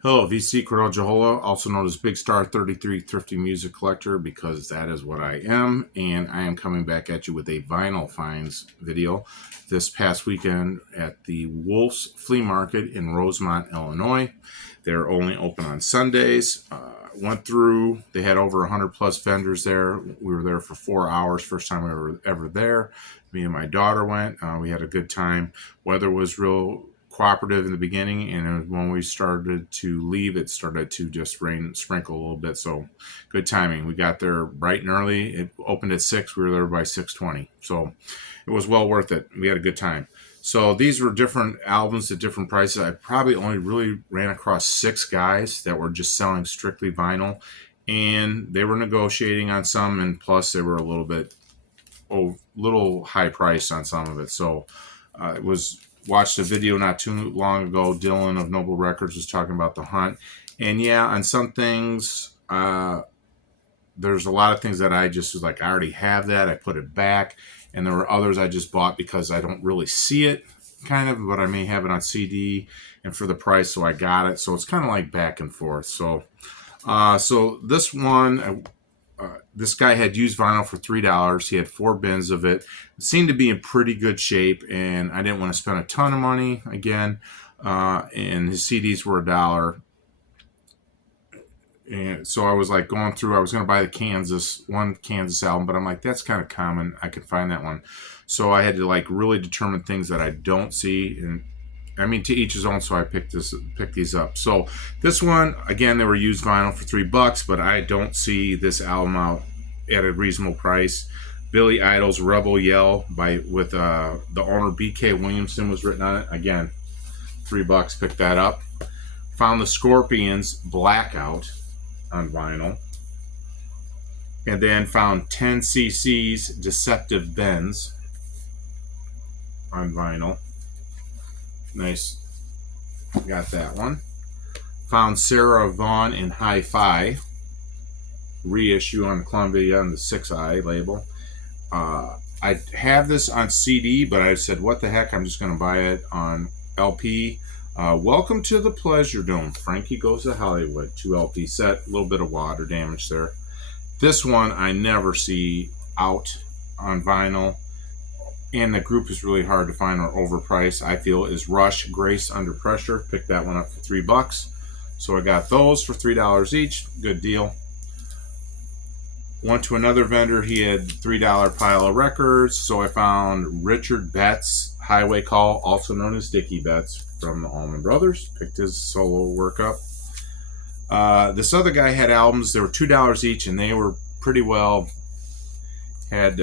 Hello, VC Cordell Jahola, also known as Big Star 33 Thrifty Music Collector, because that is what I am, and I am coming back at you with a vinyl finds video this past weekend at the Wolf's Flea Market in Rosemont, Illinois. They're only open on Sundays. Went through, they had over 100 plus vendors there. We were there for 4 hours, first time we were ever there. Me and my daughter went. We had a good time. Weather was real cooperative in the beginning, and when we started to leave, it started to just rain, sprinkle a little bit. So good timing. We got there bright and early. It opened at 6. We were there by 6:20. So it was well worth it. We had a good time. So these were different albums at different prices. I probably only really ran across 6 guys that were just selling strictly vinyl, and they were negotiating on some, and plus they were a little high priced on some of it. So it was watched a video not too long ago. Dylan of Noble Records was talking about the hunt, and yeah, on some things, there's a lot of things that I just was like, I already have that. I put it back, and there were others I just bought because I don't really see it, kind of, but I may have it on CD and for the price, so I got it. So it's kind of like back and forth. So, so this one. This guy had used vinyl for $3. He had 4 bins of it. It seemed to be in pretty good shape, and I didn't want to spend a ton of money again. And his CDs were $1. And so I was like going through. I was going to buy the one Kansas album, but I'm like, that's kind of common. I could find that one. So I had to like really determine things that I don't see, and I mean, to each his own. So I picked these up. So this one, again, they were used vinyl for $3, but I don't see this album out at a reasonable price. Billy Idol's Rebel Yell with the owner B.K. Williamson was written on it. Again, $3. Picked that up. Found the Scorpions Blackout on vinyl, and then found 10cc's Deceptive Bends on vinyl. Nice. Got that one. Found Sarah Vaughan in Hi-Fi reissue on Columbia on the 6i label. I have this on CD, but I said, what the heck, I'm just going to buy it on LP. Welcome to the Pleasure Dome. Frankie Goes to Hollywood. 2 LP set. A little bit of water damage there. This one I never see out on vinyl, and the group is really hard to find or overpriced, I feel, is Rush, Grace Under Pressure. Picked that one up for $3. So I got those for $3 each. Good deal. Went to another vendor. He had $3 pile of records. So I found Richard Betts, Highway Call, also known as Dickie Betts, from the Allman Brothers. Picked his solo work up. This other guy had albums. They were $2 each, and they were pretty well, had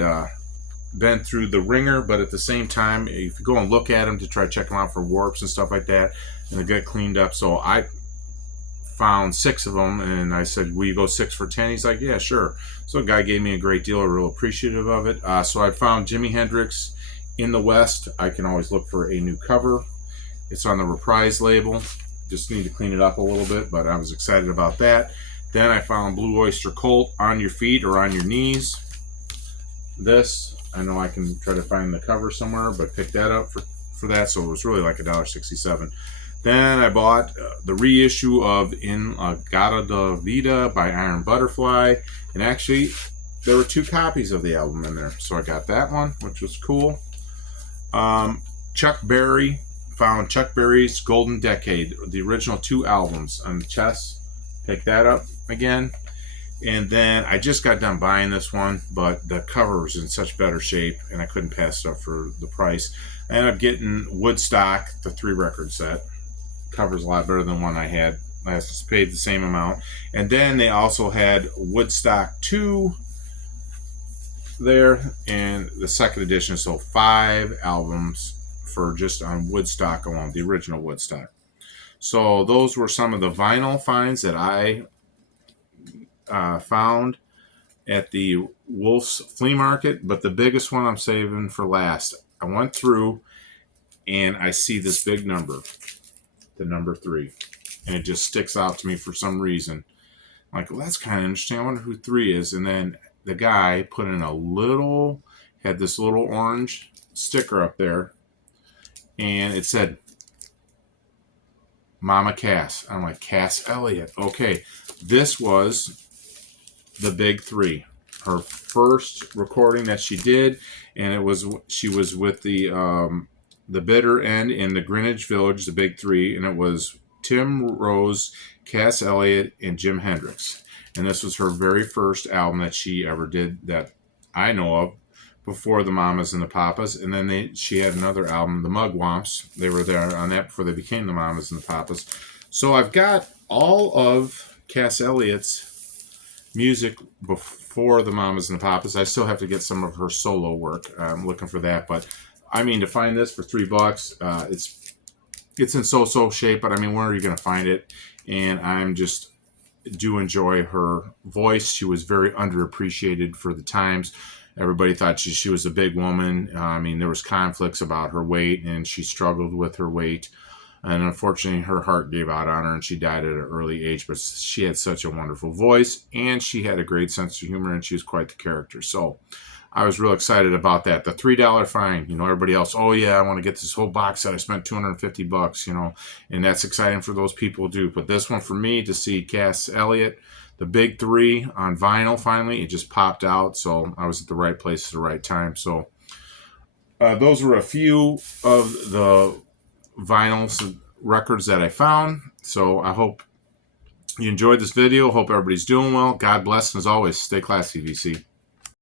been through the ringer, but at the same time, if you go and look at them to try to check them out for warps and stuff like that, and they get cleaned up. So I found 6 of them, and I said, will you go 6 for 10? He's like, yeah, sure. So the guy gave me a great deal. I'm real appreciative of it. So I found Jimi Hendrix in the West. I can always look for a new cover. It's on the Reprise label. Just need to clean it up a little bit, but I was excited about that. Then I found Blue Oyster Cult, On Your Feet or On Your Knees. This, I know I can try to find the cover somewhere, but picked that up for that, so it was really like $1.67. Then I bought the reissue of In Gata da Vida by Iron Butterfly, and actually there were 2 copies of the album in there, so I got that one, which was cool. Chuck Berry, found Chuck Berry's Golden Decade, the original 2 albums on the chest. Picked that up again. And then I just got done buying this one, but the cover was in such better shape, and I couldn't pass it up for the price. I ended up getting Woodstock, the 3-record set. Cover's a lot better than one I had. I paid the same amount. And then they also had Woodstock 2 there, and the second edition. So 5 albums for just on Woodstock alone, the original Woodstock. So those were some of the vinyl finds that I found at the Wolf's Flea Market, but the biggest one I'm saving for last. I went through and I see this big number, the number 3, and it just sticks out to me for some reason. I'm like, well, that's kind of interesting. I wonder who 3 is. And then the guy put in had this little orange sticker up there, and it said Mama Cass. I'm like, Cass Elliot. Okay, this was the big three. Her first recording that she did, and she was with the bitter end in the Greenwich Village, the big three, and it was Tim Rose, Cass Elliot, and Jim Hendrix. And this was her very first album that she ever did that I know of before the Mamas and the Papas. And then she had another album, the Mugwumps. They were there on that before they became the Mamas and the Papas. So I've got all of Cass Elliot's music before the Mamas and the Papas. I still have to get some of her solo work. I'm looking for that, but I mean, to find this for $3, it's in so shape. But I mean, where are you going to find it? And I'm just do enjoy her voice. She was very underappreciated for the times. Everybody thought she was a big woman. I mean, there was conflicts about her weight, and she struggled with her weight. And unfortunately, her heart gave out on her, and she died at an early age. But she had such a wonderful voice, and she had a great sense of humor, and she was quite the character. So I was real excited about that. The $3 fine, everybody else, oh yeah, I want to get this whole box set. I spent $250, and that's exciting for those people too. But this one for me, to see Cass Elliot, the big three on vinyl, finally, it just popped out. So I was at the right place at the right time. So those were a few of the vinyls records that I found. So I hope you enjoyed this video. Hope everybody's doing well. God bless, and as always, stay classy, VC.